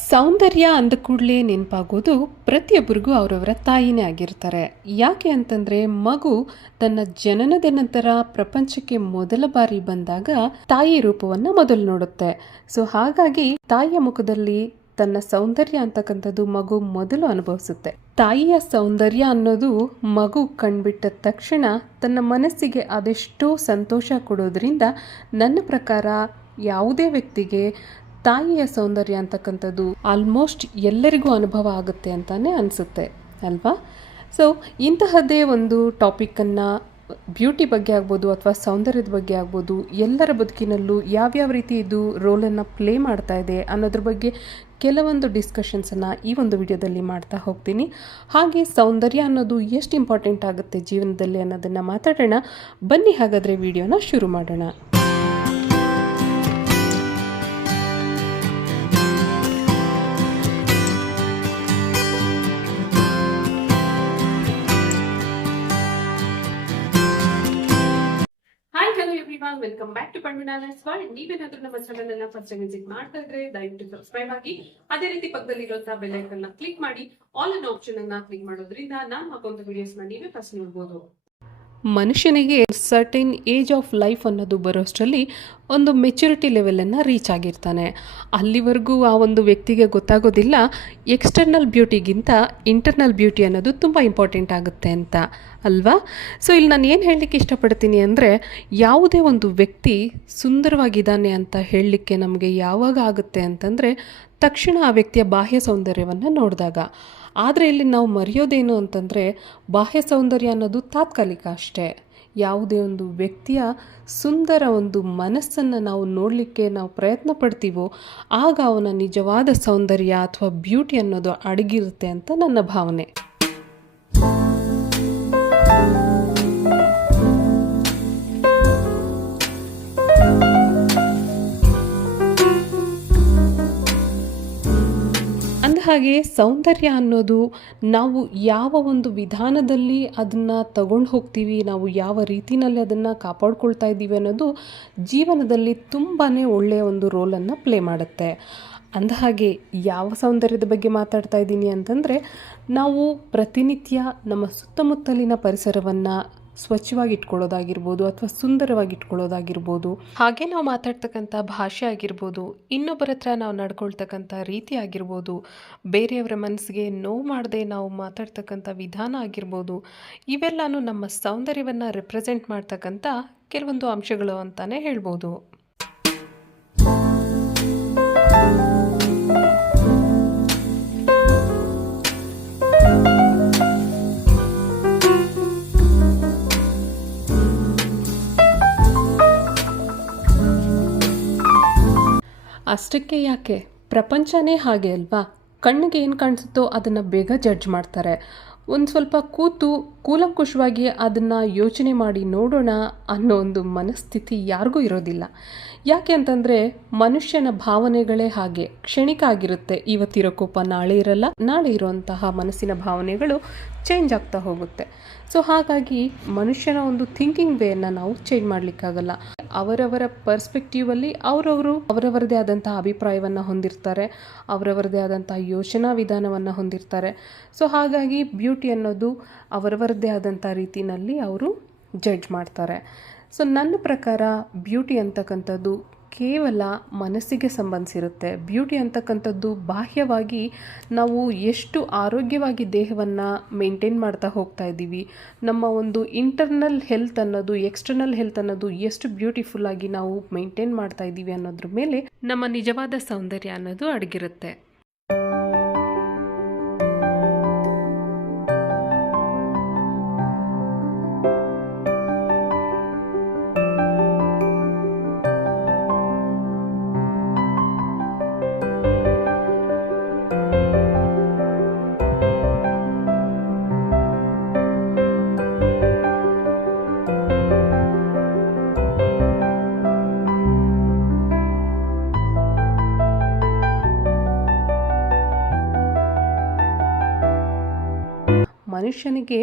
ಸೌಂದರ್ಯ ಅಂದ ಕೂಡಲೇ ನೆನಪಾಗೋದು ಪ್ರತಿಯೊಬ್ಬರಿಗೂ ಅವರವರ ತಾಯಿನೇ ಆಗಿರ್ತಾರೆ. ಯಾಕೆ ಅಂತಂದರೆ ಮಗು ತನ್ನ ಜನನದ ನಂತರ ಪ್ರಪಂಚಕ್ಕೆ ಮೊದಲ ಬಾರಿ ಬಂದಾಗ ತಾಯಿ ರೂಪವನ್ನು ಮೊದಲು ನೋಡುತ್ತೆ. ಸೊ ಹಾಗಾಗಿ ತಾಯಿಯ ಮುಖದಲ್ಲಿ ತನ್ನ ಸೌಂದರ್ಯ ಅಂತಕ್ಕಂಥದ್ದು ಮಗು ಮೊದಲು ಅನುಭವಿಸುತ್ತೆ. ತಾಯಿಯ ಸೌಂದರ್ಯ ಅನ್ನೋದು ಮಗು ಕಂಡುಬಿಟ್ಟ ತಕ್ಷಣ ತನ್ನ ಮನಸ್ಸಿಗೆ ಅದೆಷ್ಟೋ ಸಂತೋಷ ಕೊಡೋದ್ರಿಂದ ನನ್ನ ಪ್ರಕಾರ ಯಾವುದೇ ವ್ಯಕ್ತಿಗೆ ತಾಯಿಯ ಸೌಂದರ್ಯ ಅಂತಕ್ಕಂಥದ್ದು ಆಲ್ಮೋಸ್ಟ್ ಎಲ್ಲರಿಗೂ ಅನುಭವ ಆಗುತ್ತೆ ಅಂತಾನೆ ಅನಿಸುತ್ತೆ ಅಲ್ವಾ. ಸೊ ಇಂತಹದ್ದೇ ಒಂದು ಟಾಪಿಕನ್ನು ಬ್ಯೂಟಿ ಬಗ್ಗೆ ಆಗ್ಬೋದು ಅಥವಾ ಸೌಂದರ್ಯದ ಬಗ್ಗೆ ಆಗ್ಬೋದು, ಎಲ್ಲರ ಬದುಕಿನಲ್ಲೂ ಯಾವ್ಯಾವ ರೀತಿ ಇದು ರೋಲನ್ನು ಪ್ಲೇ ಮಾಡ್ತಾ ಇದೆ ಅನ್ನೋದ್ರ ಬಗ್ಗೆ ಕೆಲವೊಂದು ಡಿಸ್ಕಷನ್ಸನ್ನು ಈ ಒಂದು ವಿಡಿಯೋದಲ್ಲಿ ಮಾಡ್ತಾ ಹೋಗ್ತೀನಿ. ಹಾಗೆ ಸೌಂದರ್ಯ ಅನ್ನೋದು ಎಷ್ಟು ಇಂಪಾರ್ಟೆಂಟ್ ಆಗುತ್ತೆ ಜೀವನದಲ್ಲಿ ಅನ್ನೋದನ್ನು ಮಾತಾಡೋಣ. ಬನ್ನಿ ಹಾಗಾದರೆ ವಿಡಿಯೋನ ಶುರು ಮಾಡೋಣ. ವೆಲ್ಕಮ್ ಬ್ಯಾಕ್ ಟು ಪಂಡಿನಾಸ್ ವರ್ಲ್ಡ್. ನೀವೇನಾದ್ರೂ ನಮ್ಮ ಚಾನೆಲ್ ಅನ್ನ ಫಸ್ಟ್ ವಿಸಿಟ್ ಮಾಡ್ತಾ ಇದ್ರೆ ದಯವಿಟ್ಟು ಸಬ್ಸ್ಕ್ರೈಬ್ ಆಗಿ, ಅದೇ ರೀತಿ ಪಕ್ಕದಲ್ಲಿ ಇರುವಂತಹ ಬೆಲ್ ಐಕಾನ್ ನ ಕ್ಲಿಕ್ ಮಾಡಿ ಆಲ್ ಅನ್ ಆಪ್ಷನ್ ಅನ್ನ ಕ್ಲಿಕ್ ಮಾಡೋದ್ರಿಂದ ನಾನು ಹಾಕುವಂತ ವಿಡಿಯೋಸ್ ನ ನೀವೇ ಫಸ್ಟ್ ನೋಡಬಹುದು. ಮನುಷ್ಯನಿಗೆ ಸರ್ಟೈನ್ ಏಜ್ ಆಫ್ ಲೈಫ್ ಅನ್ನೋದು ಬರೋಷ್ಟರಲ್ಲಿ ಒಂದು ಮೆಚುರಿಟಿ ಲೆವೆಲನ್ನು ರೀಚ್ ಆಗಿರ್ತಾನೆ. ಅಲ್ಲಿವರೆಗೂ ಆ ಒಂದು ವ್ಯಕ್ತಿಗೆ ಗೊತ್ತಾಗೋದಿಲ್ಲ ಎಕ್ಸ್ಟರ್ನಲ್ ಬ್ಯೂಟಿಗಿಂತ ಇಂಟರ್ನಲ್ ಬ್ಯೂಟಿ ಅನ್ನೋದು ತುಂಬ ಇಂಪಾರ್ಟೆಂಟ್ ಆಗುತ್ತೆ ಅಂತ ಅಲ್ವಾ. ಸೊ ಇಲ್ಲಿ ನಾನು ಏನು ಹೇಳಲಿಕ್ಕೆ ಇಷ್ಟಪಡ್ತೀನಿ ಅಂದರೆ, ಯಾವುದೇ ಒಂದು ವ್ಯಕ್ತಿ ಸುಂದರವಾಗಿದ್ದಾನೆ ಅಂತ ಹೇಳಲಿಕ್ಕೆ ನಮಗೆ ಯಾವಾಗ ಆಗುತ್ತೆ ಅಂತಂದರೆ ತಕ್ಷಣ ಆ ವ್ಯಕ್ತಿಯ ಬಾಹ್ಯ ಸೌಂದರ್ಯವನ್ನು ನೋಡಿದಾಗ. ಆದರೆ ಇಲ್ಲಿ ನಾವು ಮರೆಯೋದೇನು ಅಂತಂದರೆ, ಬಾಹ್ಯ ಸೌಂದರ್ಯ ಅನ್ನೋದು ತಾತ್ಕಾಲಿಕ ಅಷ್ಟೇ. ಯಾವುದೇ ಒಂದು ವ್ಯಕ್ತಿಯ ಸುಂದರ ಒಂದು ಮನಸ್ಸನ್ನು ನಾವು ನೋಡಲಿಕ್ಕೆ ನಾವು ಪ್ರಯತ್ನ ಪಡ್ತೀವೋ ಆಗ ಅವನ ನಿಜವಾದ ಸೌಂದರ್ಯ ಅಥವಾ ಬ್ಯೂಟಿ ಅನ್ನೋದು ಅಡಗಿರುತ್ತೆ ಅಂತ ನನ್ನ ಭಾವನೆ. ಹಾಗೆ ಸೌಂದರ್ಯ ಅನ್ನೋದು ನಾವು ಯಾವ ಒಂದು ವಿಧಾನದಲ್ಲಿ ಅದನ್ನು ತಗೊಂಡು ಹೋಗ್ತೀವಿ, ನಾವು ಯಾವ ರೀತಿಯಲ್ಲಿ ಅದನ್ನು ಕಾಪಾಡ್ಕೊಳ್ತಾ ಇದ್ದೀವಿ ಅನ್ನೋದು ಜೀವನದಲ್ಲಿ ತುಂಬಾ ಒಳ್ಳೆಯ ಒಂದು ರೋಲನ್ನು ಪ್ಲೇ ಮಾಡುತ್ತೆ. ಅಂದಹಾಗೆ ಯಾವ ಸೌಂದರ್ಯದ ಬಗ್ಗೆ ಮಾತಾಡ್ತಾ ಇದ್ದೀನಿ ಅಂತಂದರೆ, ನಾವು ಪ್ರತಿನಿತ್ಯ ನಮ್ಮ ಸುತ್ತಮುತ್ತಲಿನ ಪರಿಸರವನ್ನು ಸ್ವಚ್ಛವಾಗಿ ಇಟ್ಕೊಳ್ಳೋದಾಗಿರ್ಬೋದು ಅಥವಾ ಸುಂದರವಾಗಿ ಇಟ್ಕೊಳ್ಳೋದಾಗಿರ್ಬೋದು, ಹಾಗೆ ನಾವು ಮಾತಾಡ್ತಕ್ಕಂಥ ಭಾಷೆ ಆಗಿರ್ಬೋದು, ಇನ್ನೊಬ್ಬರ ಹತ್ರ ನಾವು ನಡ್ಕೊಳ್ತಕ್ಕಂಥ ರೀತಿ ಆಗಿರ್ಬೋದು, ಬೇರೆಯವರ ಮನಸ್ಸಿಗೆ ನೋವು ಮಾಡದೆ ನಾವು ಮಾತಾಡ್ತಕ್ಕಂಥ ವಿಧಾನ ಆಗಿರ್ಬೋದು, ಇವೆಲ್ಲನೂ ನಮ್ಮ ಸೌಂದರ್ಯವನ್ನು ರೆಪ್ರೆಸೆಂಟ್ ಮಾಡ್ತಕ್ಕಂಥ ಕೆಲವೊಂದು ಅಂಶಗಳು ಅಂತಲೇ ಹೇಳ್ಬೋದು. ಅಷ್ಟಕ್ಕೆ ಯಾಕೆ, ಪ್ರಪಂಚನೇ ಹಾಗೆ ಅಲ್ವಾ. ಕಣ್ಣಿಗೆ ಏನು ಕಾಣಿಸುತ್ತೋ ಅದನ್ನು ಬೇಗ ಜಡ್ಜ್ ಮಾಡ್ತಾರೆ. ಒಂದು ಸ್ವಲ್ಪ ಕೂಲಂಕುಷವಾಗಿ ಅದನ್ನು ಯೋಚನೆ ಮಾಡಿ ನೋಡೋಣ ಅನ್ನೋ ಒಂದು ಮನಸ್ಥಿತಿ ಯಾರಿಗೂ ಇರೋದಿಲ್ಲ. ಯಾಕೆ ಅಂತಂದರೆ ಮನುಷ್ಯನ ಭಾವನೆಗಳೇ ಹಾಗೆ, ಕ್ಷಣಿಕ ಆಗಿರುತ್ತೆ. ಇವತ್ತಿರೋ ಕೋಪ ನಾಳೆ ಇರಲ್ಲ, ನಾಳೆ ಇರುವಂತಹ ಮನಸ್ಸಿನ ಭಾವನೆಗಳು ಚೇಂಜ್ ಆಗ್ತಾ ಹೋಗುತ್ತೆ. ಸೊ ಹಾಗಾಗಿ ಮನುಷ್ಯನ ಒಂದು ಥಿಂಕಿಂಗ್ ವೇಯನ್ನು ನಾವು ಚೇಂಜ್ ಮಾಡಲಿಕ್ಕಾಗಲ್ಲ. ಅವರವರ ಪರ್ಸ್ಪೆಕ್ಟಿವಲ್ಲಿ ಅವರವರದೇ ಆದಂತಹ ಅಭಿಪ್ರಾಯವನ್ನು ಹೊಂದಿರ್ತಾರೆ, ಅವರವರದೇ ಆದಂತಹ ಯೋಚನಾ ವಿಧಾನವನ್ನು ಹೊಂದಿರ್ತಾರೆ. ಸೊ ಹಾಗಾಗಿ ಬ್ಯೂಟಿ ಅನ್ನೋದು ಅವರವರದೇ ಆದಂಥ ರೀತಿಯಲ್ಲಿ ಅವರು ಜಡ್ಜ್ ಮಾಡ್ತಾರೆ. ಸೊ ನನ್ನ ಪ್ರಕಾರ ಬ್ಯೂಟಿ ಅಂತಕ್ಕಂಥದ್ದು ಕೇವಲ ಮನಸ್ಸಿಗೆ ಸಂಬಂಧಿಸಿರುತ್ತೆ. ಬ್ಯೂಟಿ ಅಂತಕ್ಕಂಥದ್ದು ಬಾಹ್ಯವಾಗಿ ನಾವು ಎಷ್ಟು ಆರೋಗ್ಯವಾಗಿ ದೇಹವನ್ನು ಮೇಂಟೈನ್ ಮಾಡ್ತಾ ಹೋಗ್ತಾ ಇದ್ದೀವಿ, ನಮ್ಮ ಒಂದು ಇಂಟರ್ನಲ್ ಹೆಲ್ತ್ ಅನ್ನೋದು ಎಕ್ಸ್ಟರ್ನಲ್ ಹೆಲ್ತ್ ಅನ್ನೋದು ಎಷ್ಟು ಬ್ಯೂಟಿಫುಲ್ಲಾಗಿ ನಾವು ಮೇಂಟೈನ್ ಮಾಡ್ತಾ ಇದ್ದೀವಿ ಅನ್ನೋದ್ರ ಮೇಲೆ ನಮ್ಮ ನಿಜವಾದ ಸೌಂದರ್ಯ ಅನ್ನೋದು ಅಡಗಿರುತ್ತೆ. ಮನುಷ್ಯನಿಗೆ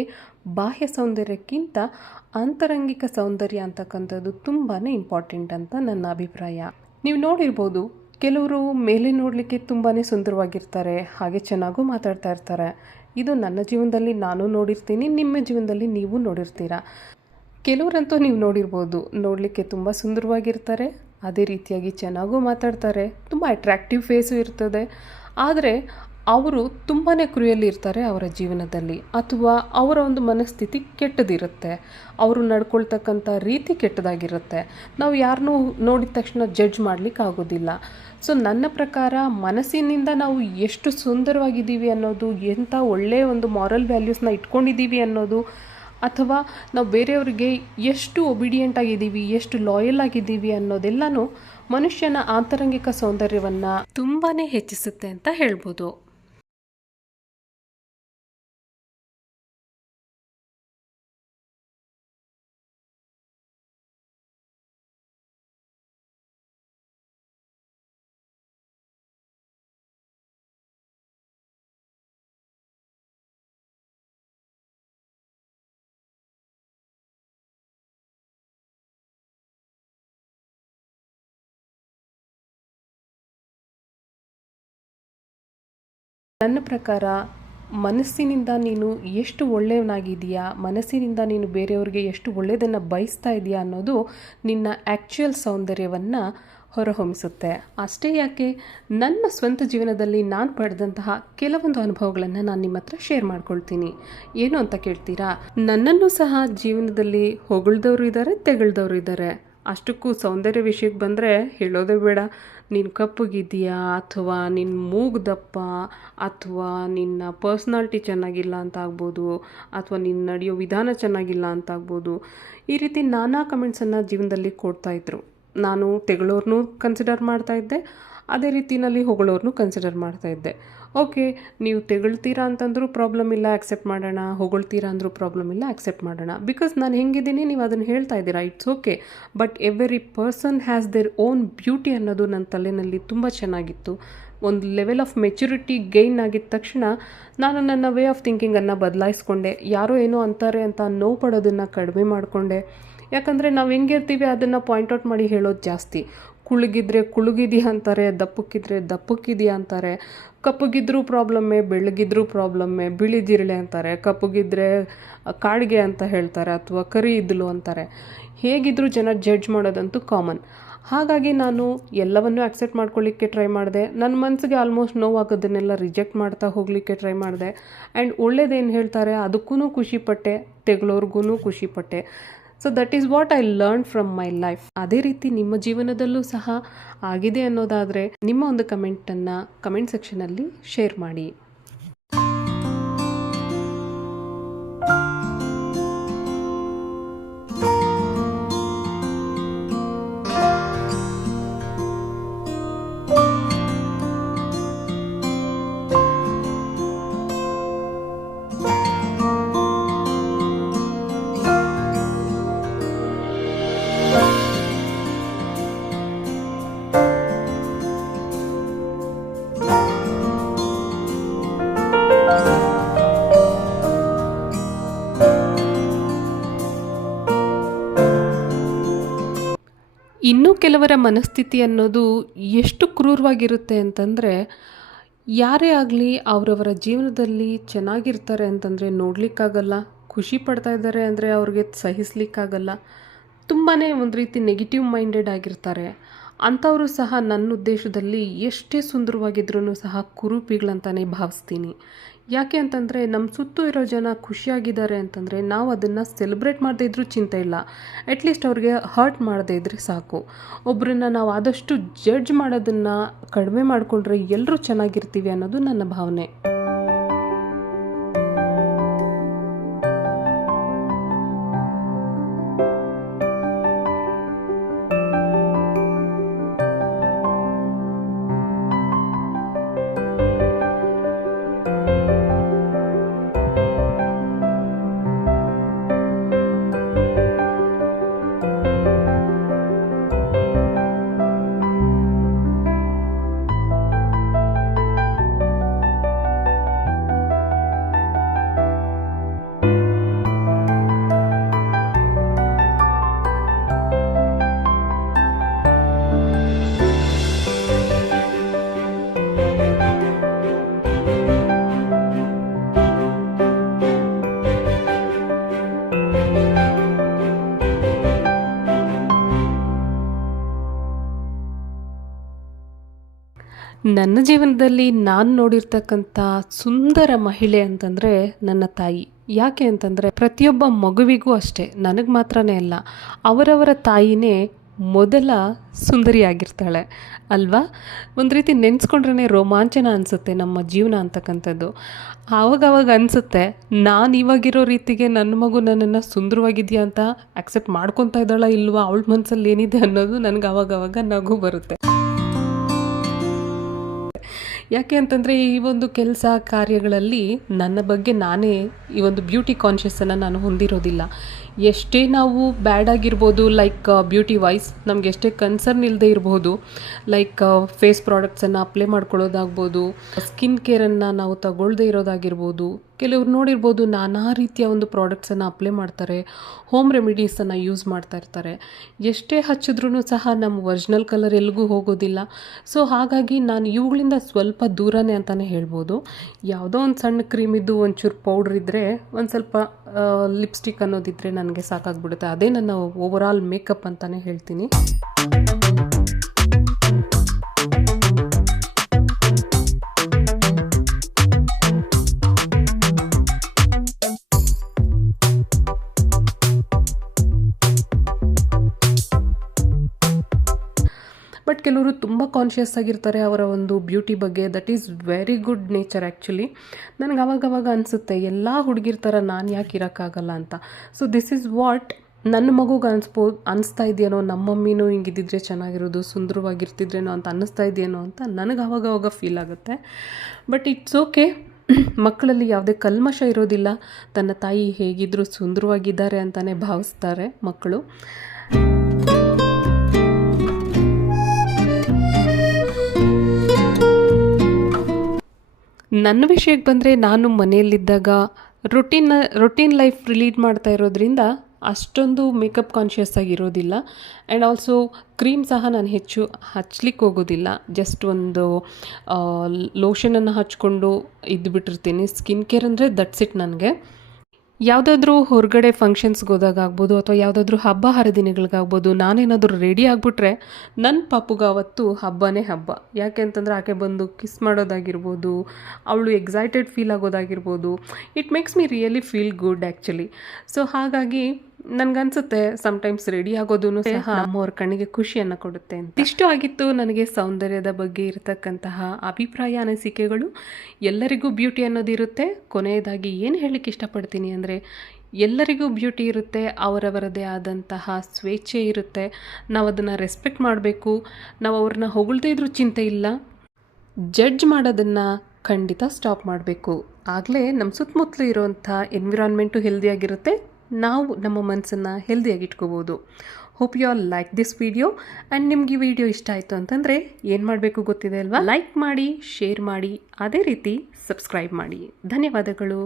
ಬಾಹ್ಯ ಸೌಂದರ್ಯಕ್ಕಿಂತ ಆಂತರಂಗಿಕ ಸೌಂದರ್ಯ ಅಂತಕ್ಕಂಥದ್ದು ತುಂಬಾ ಇಂಪಾರ್ಟೆಂಟ್ ಅಂತ ನನ್ನ ಅಭಿಪ್ರಾಯ. ನೀವು ನೋಡಿರ್ಬೋದು, ಕೆಲವರು ಮೇಲೆ ನೋಡಲಿಕ್ಕೆ ತುಂಬಾ ಸುಂದರವಾಗಿರ್ತಾರೆ, ಹಾಗೆ ಚೆನ್ನಾಗೂ ಮಾತಾಡ್ತಾ ಇರ್ತಾರೆ. ಇದು ನನ್ನ ಜೀವನದಲ್ಲಿ ನಾನು ನೋಡಿರ್ತೀನಿ, ನಿಮ್ಮ ಜೀವನದಲ್ಲಿ ನೀವು ನೋಡಿರ್ತೀರ. ಕೆಲವರಂತೂ ನೀವು ನೋಡಿರ್ಬೋದು, ನೋಡಲಿಕ್ಕೆ ತುಂಬ ಸುಂದರವಾಗಿರ್ತಾರೆ, ಅದೇ ರೀತಿಯಾಗಿ ಚೆನ್ನಾಗೂ ಮಾತಾಡ್ತಾರೆ, ತುಂಬ ಅಟ್ರ್ಯಾಕ್ಟಿವ್ ಫೇಸು ಇರ್ತದೆ. ಆದರೆ ಅವರು ತುಂಬಾ ಕ್ರೂಯಲ್ ಇರ್ತಾರೆ ಅವರ ಜೀವನದಲ್ಲಿ, ಅಥವಾ ಅವರ ಒಂದು ಮನಸ್ಥಿತಿ ಕೆಟ್ಟದಿರುತ್ತೆ, ಅವರು ನಡ್ಕೊಳ್ತಕ್ಕಂಥ ರೀತಿ ಕೆಟ್ಟದಾಗಿರುತ್ತೆ. ನಾವು ಯಾರನ್ನೂ ನೋಡಿದ ತಕ್ಷಣ ಜಡ್ಜ್ ಮಾಡಲಿಕ್ಕೆ ಆಗೋದಿಲ್ಲ. ಸೊ ನನ್ನ ಪ್ರಕಾರ ಮನಸ್ಸಿನಿಂದ ನಾವು ಎಷ್ಟು ಸುಂದರವಾಗಿದ್ದೀವಿ ಅನ್ನೋದು, ಎಂಥ ಒಳ್ಳೆಯ ಒಂದು ಮಾರಲ್ ವ್ಯಾಲ್ಯೂಸ್ನ ಇಟ್ಕೊಂಡಿದ್ದೀವಿ ಅನ್ನೋದು, ಅಥವಾ ನಾವು ಬೇರೆಯವರಿಗೆ ಎಷ್ಟು ಒಬಿಡಿಯೆಂಟ್ ಆಗಿದ್ದೀವಿ, ಎಷ್ಟು ಲಾಯಲ್ ಆಗಿದ್ದೀವಿ ಅನ್ನೋದೆಲ್ಲನೂ ಮನುಷ್ಯನ ಆಂತರಂಗಿಕ ಸೌಂದರ್ಯವನ್ನು ತುಂಬಾ ಹೆಚ್ಚಿಸುತ್ತೆ ಅಂತ ಹೇಳ್ಬೋದು. ನನ್ನ ಪ್ರಕಾರ ಮನಸ್ಸಿನಿಂದ ನೀನು ಎಷ್ಟು ಒಳ್ಳೆಯವನಾಗಿದೆಯಾ, ಮನಸ್ಸಿನಿಂದ ನೀನು ಬೇರೆಯವ್ರಿಗೆ ಎಷ್ಟು ಒಳ್ಳೆಯದನ್ನು ಬಯಸ್ತಾ ಇದೆಯಾ ಅನ್ನೋದು ನಿನ್ನ ಆ್ಯಕ್ಚುಯಲ್ ಸೌಂದರ್ಯವನ್ನು ಹೊರಹೊಮ್ಮಿಸುತ್ತೆ. ಅಷ್ಟೇ ಯಾಕೆ, ನನ್ನ ಸ್ವಂತ ಜೀವನದಲ್ಲಿ ನಾನು ಪಡೆದಂತಹ ಕೆಲವೊಂದು ಅನುಭವಗಳನ್ನು ನಾನು ನಿಮ್ಮ ಹತ್ರ ಶೇರ್ ಮಾಡ್ಕೊಳ್ತೀನಿ. ಏನು ಅಂತ ಕೇಳ್ತೀರಾ? ನನ್ನನ್ನು ಸಹ ಜೀವನದಲ್ಲಿ ಹೊಗಳ್ದವರು ಇದ್ದಾರೆ, ತೆಗಳ್ದವರು ಇದ್ದಾರೆ. ಅಷ್ಟಕ್ಕೂ ಸೌಂದರ್ಯ ವಿಷಯಕ್ಕೆ ಬಂದರೆ ಹೇಳೋದೇ ಬೇಡ. ನೀನು ಕಪ್ಪಗಿದೆಯಾ, ಅಥವಾ ನಿನ್ನ ಮೂಗು ದಪ್ಪ, ಅಥವಾ ನಿನ್ನ ಪರ್ಸ್ನಾಲಿಟಿ ಚೆನ್ನಾಗಿಲ್ಲ ಅಂತ ಆಗ್ಬೋದು, ಅಥವಾ ನಿನ್ನ ನಡೆಯೋ ವಿಧಾನ ಚೆನ್ನಾಗಿಲ್ಲ ಅಂತ ಆಗ್ಬೋದು. ಈ ರೀತಿ ನಾನಾ ಕಮೆಂಟ್ಸನ್ನು ಜೀವನದಲ್ಲಿ ಕೊಡ್ತಾಯಿದ್ರು. ನಾನು ತೆಗಳೋರ್ನೂ ಕನ್ಸಿಡರ್ ಮಾಡ್ತಾಯಿದ್ದೆ, ಅದೇ ರೀತಿಯಲ್ಲಿ ಹೊಗಳೋರ್ನೂ ಕನ್ಸಿಡರ್ ಮಾಡ್ತಾಯಿದ್ದೆ. ಓಕೆ, ನೀವು ತೆಗಳ್ತೀರಾ ಅಂತಂದ್ರೂ ಪ್ರಾಬ್ಲಮ್ ಇಲ್ಲ, ಆಕ್ಸೆಪ್ಟ್ ಮಾಡೋಣ. ಹೊಗಳ್ತೀರಾ ಅಂದರೂ ಪ್ರಾಬ್ಲಮ್ ಇಲ್ಲ, ಆಕ್ಸೆಪ್ಟ್ ಮಾಡೋಣ. ಬಿಕಾಸ್ ನಾನು ಹೆಂಗಿದ್ದೀನಿ ನೀವು ಅದನ್ನು ಹೇಳ್ತಾ ಇದ್ದೀರಾ, it's okay. But every person has their own beauty ಅನ್ನೋದು ನನ್ನ ತಲೆಯಲ್ಲಿ ತುಂಬ ಚೆನ್ನಾಗಿತ್ತು. ಒಂದು ಲೆವೆಲ್ ಆಫ್ ಮೆಚುರಿಟಿ ಗೈನ್ ಆಗಿದ ತಕ್ಷಣ ನಾನು ನನ್ನ ವೇ ಆಫ್ ಥಿಂಕಿಂಗನ್ನು ಬದಲಾಯಿಸ್ಕೊಂಡೆ. ಯಾರೋ ಏನೋ ಅಂತಾರೆ ಅಂತ ನೋವು ಪಡೋದನ್ನು ಕಡಿಮೆ ಮಾಡಿಕೊಂಡೆ. ಯಾಕಂದರೆ ನಾವು ಹೆಂಗಿರ್ತೀವಿ ಅದನ್ನು ಪಾಯಿಂಟ್ಔಟ್ ಮಾಡಿ ಹೇಳೋದು ಜಾಸ್ತಿ. ಕುಳುಗಿದ್ರೆ ಕುಳುಗಿದೆಯಾ ಅಂತಾರೆ, ದಪ್ಪಕ್ಕಿದ್ರೆ ದಪ್ಪಕ್ಕಿದೆಯಾ ಅಂತಾರೆ. ಕಪ್ಪಗಿದ್ರೂ ಪ್ರಾಬ್ಲಮ್ಮೆ, ಬೆಳ್ಳಗಿದ್ರೂ ಪ್ರಾಬ್ಲಮ್ಮೆ. ಬಿಳಿ ಜಿರಳೆ ಅಂತಾರೆ, ಕಪ್ಪಗಿದ್ರೆ ಕಾಡಿಗೆ ಅಂತ ಹೇಳ್ತಾರೆ, ಅಥವಾ ಕರಿ ಇದ್ದಲು ಅಂತಾರೆ. ಹೇಗಿದ್ರೂ ಜನ ಜಡ್ಜ್ ಮಾಡೋದಂತೂ ಕಾಮನ್. ಹಾಗಾಗಿ ನಾನು ಎಲ್ಲವನ್ನೂ ಆಕ್ಸೆಪ್ಟ್ ಮಾಡ್ಕೊಳ್ಳಿಕ್ಕೆ ಟ್ರೈ ಮಾಡಿದೆ. ನನ್ನ ಮನಸ್ಸಿಗೆ ಆಲ್ಮೋಸ್ಟ್ ನೋವಾಗೋದನ್ನೆಲ್ಲ ರಿಜೆಕ್ಟ್ ಮಾಡ್ತಾ ಹೋಗಲಿಕ್ಕೆ ಟ್ರೈ ಮಾಡಿದೆ. ಆ್ಯಂಡ್ ಒಳ್ಳೇದೇನು ಹೇಳ್ತಾರೆ ಅದಕ್ಕೂ ಖುಷಿಪಟ್ಟೆ, ತೆಗಳೋರ್ಗೂ ಖುಷಿಪಟ್ಟೆ. So that is what I learn from my life. ಅದೇ ರೀತಿ ನಿಮ್ಮ ಜೀವನದಲ್ಲೂ ಸಹ ಆಗಿದೆ ಅನ್ನೋದಾದರೆ ನಿಮ್ಮ ಒಂದು ಕಮೆಂಟನ್ನು ಕಮೆಂಟ್ ಸೆಕ್ಷನಲ್ಲಿ ಶೇರ್ ಮಾಡಿ. ಇನ್ನೂ ಕೆಲವರ ಮನಸ್ಥಿತಿ ಅನ್ನೋದು ಎಷ್ಟು ಕ್ರೂರವಾಗಿರುತ್ತೆ ಅಂತಂದರೆ, ಯಾರೇ ಆಗಲಿ ಅವರವರ ಜೀವನದಲ್ಲಿ ಚೆನ್ನಾಗಿರ್ತಾರೆ ಅಂತಂದರೆ ನೋಡಲಿಕ್ಕಾಗಲ್ಲ, ಖುಷಿ ಪಡ್ತಾ ಇದ್ದಾರೆ ಅಂದರೆ ಅವ್ರಿಗೆ ಸಹಿಸ್ಲಿಕ್ಕಾಗಲ್ಲ. ತುಂಬಾ ಒಂದು ರೀತಿ ನೆಗೆಟಿವ್ ಮೈಂಡೆಡ್ ಆಗಿರ್ತಾರೆ. ಅಂಥವರು ಸಹ ನನ್ನ ಉದ್ದೇಶದಲ್ಲಿ ಎಷ್ಟೇ ಸುಂದರವಾಗಿದ್ರೂ ಸಹ ಕುರೂಪಿಗಳಂತಲೇ ಭಾವಿಸ್ತೀನಿ. ಯಾಕೆ ಅಂತಂದರೆ ನಮ್ಮ ಸುತ್ತೂ ಇರೋ ಜನ ಖುಷಿಯಾಗಿದ್ದಾರೆ ಅಂತಂದರೆ ನಾವು ಅದನ್ನು ಸೆಲೆಬ್ರೇಟ್ ಮಾಡದೇ ಇದ್ರೂ ಚಿಂತೆ ಇಲ್ಲ, ಅಟ್ಲೀಸ್ಟ್ ಅವ್ರಿಗೆ ಹರ್ಟ್ ಮಾಡದೇ ಇದ್ದರೆ ಸಾಕು. ಒಬ್ಬರನ್ನ ನಾವು ಆದಷ್ಟು ಜಡ್ಜ್ ಮಾಡೋದನ್ನು ಕಡಿಮೆ ಮಾಡಿಕೊಂಡ್ರೆ ಎಲ್ಲರೂ ಚೆನ್ನಾಗಿರ್ತೀವಿ ಅನ್ನೋದು ನನ್ನ ಭಾವನೆ. ನನ್ನ ಜೀವನದಲ್ಲಿ ನಾನು ನೋಡಿರ್ತಕ್ಕಂಥ ಸುಂದರ ಮಹಿಳೆ ಅಂತಂದರೆ ನನ್ನ ತಾಯಿ. ಯಾಕೆ ಅಂತಂದರೆ ಪ್ರತಿಯೊಬ್ಬ ಮಗುವಿಗೂ ಅಷ್ಟೇ, ನನಗೆ ಮಾತ್ರನೇ ಅಲ್ಲ, ಅವರವರ ತಾಯಿನೇ ಮೊದಲ ಸುಂದರಿಯಾಗಿರ್ತಾಳೆ ಅಲ್ವಾ. ಒಂದು ರೀತಿ ನೆನೆಸ್ಕೊಂಡ್ರೆ ರೋಮಾಂಚನ ಅನಿಸುತ್ತೆ ನಮ್ಮ ಜೀವನ ಅಂತಕ್ಕಂಥದ್ದು. ಆವಾಗವಾಗ ಅನಿಸುತ್ತೆ, ನಾನು ಇವಾಗಿರೋ ರೀತಿಗೆ ನನ್ನ ಮಗು ನನ್ನನ್ನು ಸುಂದರವಾಗಿದೆಯಾ ಅಂತ ಅಕ್ಸೆಪ್ಟ್ ಮಾಡ್ಕೊತಾ ಇದ್ದಾಳ ಇಲ್ವಾ, ಅವಳ ಮನಸ್ಸಲ್ಲಿ ಏನಿದೆ ಅನ್ನೋದು ನನಗೆ ಆವಾಗವಾಗ ನಗು ಬರುತ್ತೆ. ಯಾಕೆ ಅಂತಂದರೆ ಈ ಒಂದು ಕೆಲಸ ಕಾರ್ಯಗಳಲ್ಲಿ ನನ್ನ ಬಗ್ಗೆ ನಾನೇ ಈ ಒಂದು ಬ್ಯೂಟಿ ಕಾನ್ಷಿಯಸ್ಸನ್ನು ನಾನು ಹೊಂದಿರೋದಿಲ್ಲ. ಎಷ್ಟೇ ನಾವು ಬ್ಯಾಡ್ ಆಗಿರ್ಬೋದು, ಲೈಕ್ ಬ್ಯೂಟಿ ವೈಸ್ ನಮ್ಗೆ ಎಷ್ಟೇ ಕನ್ಸರ್ನ್ ಇಲ್ಲದೆ ಇರ್ಬೋದು, ಲೈಕ್ ಫೇಸ್ ಪ್ರಾಡಕ್ಟ್ಸನ್ನು ಅಪ್ಲೈ ಮಾಡ್ಕೊಳ್ಳೋದಾಗ್ಬೋದು, ಸ್ಕಿನ್ ಕೇರನ್ನು ನಾವು ತಗೊಳ್ಳದೇ ಇರೋದಾಗಿರ್ಬೋದು. ಕೆಲವ್ರು ನೋಡಿರ್ಬೋದು ನಾನಾ ರೀತಿಯ ಒಂದು ಪ್ರಾಡಕ್ಟ್ಸನ್ನು ಅಪ್ಲೈ ಮಾಡ್ತಾರೆ, ಹೋಮ್ ರೆಮಿಡೀಸನ್ನು ಯೂಸ್ ಮಾಡ್ತಾ ಇರ್ತಾರೆ. ಎಷ್ಟೇ ಹಚ್ಚಿದ್ರೂ ಸಹ ನಮ್ಮ ಒರಿಜಿನಲ್ ಕಲರ್ ಎಲ್ಲಿಗೂ ಹೋಗೋದಿಲ್ಲ. ಸೊ ಹಾಗಾಗಿ ನಾನು ಇವುಗಳಿಂದ ಸ್ವಲ್ಪ ದೂರನೇ ಅಂತಲೇ ಹೇಳ್ಬೋದು. ಯಾವುದೋ ಒಂದು ಸಣ್ಣ ಕ್ರೀಮ್ ಇದ್ದು ಒಂಚೂರು ಪೌಡ್ರ್ ಇದ್ದರೆ, ಒಂದು ಸ್ವಲ್ಪ ಲಿಪ್ಸ್ಟಿಕ್ ಅನ್ನೋದಿದ್ದರೆ ನನಗೆ ಸಾಕಾಗ್ಬಿಡುತ್ತೆ. ಅದೇ ನನ್ನ ಓವರಾಲ್ ಮೇಕಪ್ ಅಂತಲೇ ಹೇಳ್ತೀನಿ. ಬಟ್ ಕೆಲವರು ತುಂಬ ಕಾನ್ಷಿಯಸ್ ಆಗಿರ್ತಾರೆ ಅವರ ಒಂದು ಬ್ಯೂಟಿ ಬಗ್ಗೆ. That is very good nature actually. ನನಗೆ ಅವಾಗವಾಗ ಅನಿಸುತ್ತೆ, ಎಲ್ಲ ಹುಡುಗಿರ ಥರ ನಾನು ಯಾಕೆ ಇರೋಕ್ಕಾಗಲ್ಲ ಅಂತ. ಸೊ ದಿಸ್ ಈಸ್ ವಾಟ್ ನನ್ನ ಮಗುಗೆ ಅನಿಸ್ತಾ ಇದೆಯೇನೋ, ನಮ್ಮ ಮಮ್ಮಿನೂ ಹಿಂಗಿದ್ದಿದ್ರೆ ಚೆನ್ನಾಗಿರೋದು, ಸುಂದರವಾಗಿರ್ತಿದ್ರೇನೋ ಅಂತ ಅನ್ನಿಸ್ತಾ ಇದೆಯೇನೋ ಅಂತ ನನಗೆ ಆವಾಗವಾಗ ಫೀಲ್ ಆಗುತ್ತೆ. But it's okay. ಮಕ್ಕಳಲ್ಲಿ ಯಾವುದೇ ಕಲ್ಮಶ ಇರೋದಿಲ್ಲ. ತನ್ನ ತಾಯಿ ಹೇಗಿದ್ದರೂ ಸುಂದರವಾಗಿದ್ದಾರೆ ಅಂತಲೇ ಭಾವಿಸ್ತಾರೆ ಮಕ್ಕಳು. ನನ್ನ ವಿಷಯಕ್ಕೆ ಬಂದರೆ, ನಾನು ಮನೆಯಲ್ಲಿದ್ದಾಗ ರೊಟೀನ್ ಲೈಫ್ ಲೀಡ್ ಮಾಡ್ತಾ ಇರೋದ್ರಿಂದ ಅಷ್ಟೊಂದು ಮೇಕಪ್ ಕಾನ್ಷಿಯಸ್ ಆಗಿರೋದಿಲ್ಲ. ಆ್ಯಂಡ್ ಆಲ್ಸೋ ಕ್ರೀಮ್ ಸಹ ನಾನು ಹೆಚ್ಚು ಹಚ್ಲಿಕ್ಕೆ ಹೋಗೋದಿಲ್ಲ. ಜಸ್ಟ್ ಒಂದು ಲೋಷನನ್ನು ಹಚ್ಕೊಂಡು ಇದ್ದುಬಿಟ್ಟಿರ್ತೀನಿ. ಸ್ಕಿನ್ ಕೇರ್ ಅಂದರೆ ದಟ್ಸ್ ಇಟ್ ನನಗೆ. ಯಾವುದಾದ್ರೂ ಹೊರಗಡೆ ಫಂಕ್ಷನ್ಸ್ಗೆ ಹೋದಾಗಾಗ್ಬೋದು, ಅಥವಾ ಯಾವುದಾದ್ರೂ ಹಬ್ಬ ಹರಿದಿನಗಳಿಗಾಗ್ಬೋದು, ನಾನೇನಾದರೂ ರೆಡಿ ಆಗಿಬಿಟ್ರೆ ನನ್ನ ಪಾಪುಗೆ ಅವತ್ತು ಹಬ್ಬನೇ ಹಬ್ಬ. ಯಾಕೆ ಅಂತಂದರೆ ಆಕೆ ಬಂದು ಕಿಸ್ ಮಾಡೋದಾಗಿರ್ಬೋದು, ಅವಳು ಎಕ್ಸೈಟೆಡ್ ಫೀಲ್ ಆಗೋದಾಗಿರ್ಬೋದು, it makes me really feel good actually. So ಹಾಗಾಗಿ ನನಗನ್ಸುತ್ತೆ ಸಮ್ಟೈಮ್ಸ್ ರೆಡಿ ಆಗೋದೂ ಸಹ ನಮ್ಮವ್ರ ಕಣ್ಣಿಗೆ ಖುಷಿಯನ್ನು ಕೊಡುತ್ತೆ ಅಂತ. ಇಷ್ಟು ಆಗಿತ್ತು ನನಗೆ ಸೌಂದರ್ಯದ ಬಗ್ಗೆ ಇರತಕ್ಕಂತಹ ಅಭಿಪ್ರಾಯ, ಅನಿಸಿಕೆಗಳು. ಎಲ್ಲರಿಗೂ ಬ್ಯೂಟಿ ಅನ್ನೋದಿರುತ್ತೆ. ಕೊನೆಯದಾಗಿ ಏನು ಹೇಳಲಿಕ್ಕೆ ಇಷ್ಟಪಡ್ತೀನಿ ಅಂದರೆ, ಎಲ್ಲರಿಗೂ ಬ್ಯೂಟಿ ಇರುತ್ತೆ, ಅವರವರದೇ ಆದಂತಹ ಸ್ವೇಚ್ಛೆ ಇರುತ್ತೆ. ನಾವು ಅದನ್ನು ರೆಸ್ಪೆಕ್ಟ್ ಮಾಡಬೇಕು. ನಾವು ಅವ್ರನ್ನ ಹೊಗಳ್ದೇ ಇದ್ರೂ ಚಿಂತೆ ಇಲ್ಲ. ಜಡ್ಜ್ ಮಾಡೋದನ್ನು ಖಂಡಿತ ಸ್ಟಾಪ್ ಮಾಡಬೇಕು. ಆಗಲೇ ನಮ್ಮ ಸುತ್ತಮುತ್ತಲು ಇರೋವಂಥ ಎನ್ವಿರಾನ್ಮೆಂಟು ಹೆಲ್ದಿಯಾಗಿರುತ್ತೆ. ನಾವು ನಮ್ಮ ಮನಸ್ಸನ್ನು ಹೆಲ್ದಿಯಾಗಿ ಇಟ್ಕೋಬೋದು. Hope you all like this video. And ನಿಮ್ಗೆ ಈ ವಿಡಿಯೋ ಇಷ್ಟ ಆಯಿತು ಅಂತಂದರೆ ಏನು ಮಾಡಬೇಕು ಗೊತ್ತಿದೆ ಅಲ್ವಾ? ಲೈಕ್ ಮಾಡಿ, ಶೇರ್ ಮಾಡಿ, ಅದೇ ರೀತಿ ಸಬ್ಸ್ಕ್ರೈಬ್ ಮಾಡಿ. ಧನ್ಯವಾದಗಳು.